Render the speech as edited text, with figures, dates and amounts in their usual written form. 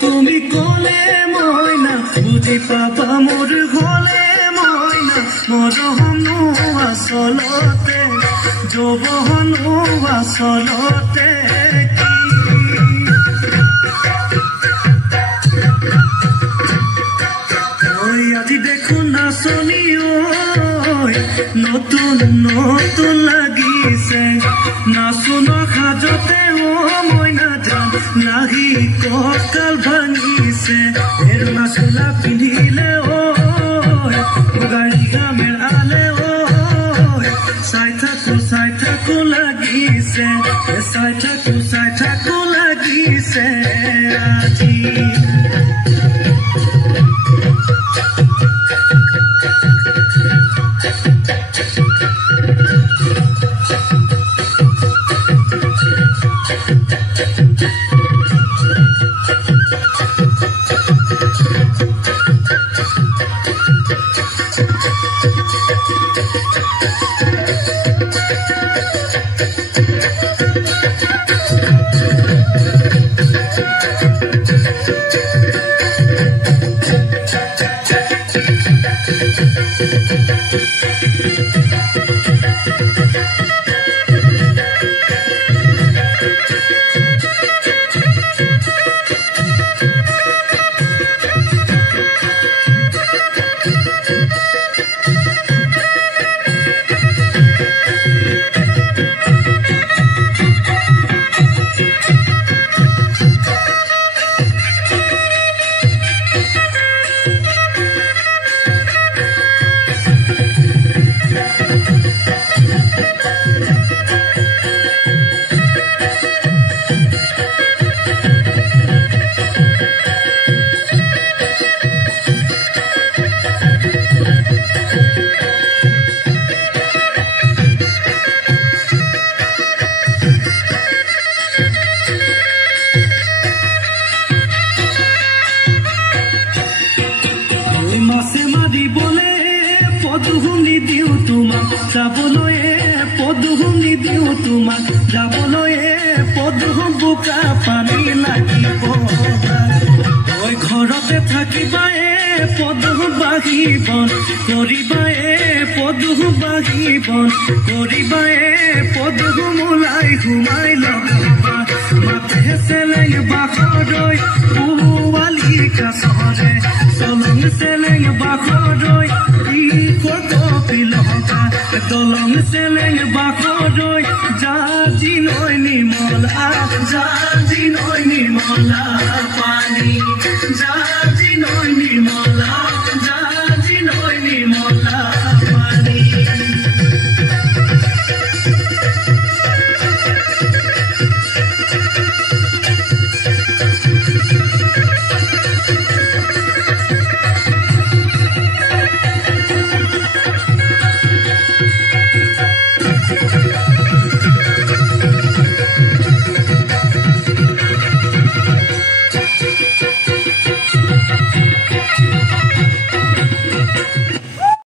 তুমি কলে মইনা বুঝি পাবা মোর হলে মইনা মরহনু আসলতে যৌবনু আসলতে ওই আজি দেখো নাচনি নতুন নতুন লাগিছে নাচুন সাজতে মইনা যান লাগি কঁকাল ভাঙিছে এৰুণা চোলা পিন্ধিলে গাড়ী গামেৰ আলে চাই থাকো লাগিছে চাই থাকো লাগিছে আজি বোকা পানী লাগিব ওই ঘৰতে থাকিবায়ে পদু বাহিবন কৰিবায়ে পদু বাহিবন কৰিবায়ে পদু মুলাই ঘুমাই লগাবা মাতে চেলেং বাখৰৈ পুৱালি কাছৰে চলং চেলেং বাখৰৈ কপি লহকা দলং চেলেং বাখৰৈ জাজি নৈ নিমলা পানী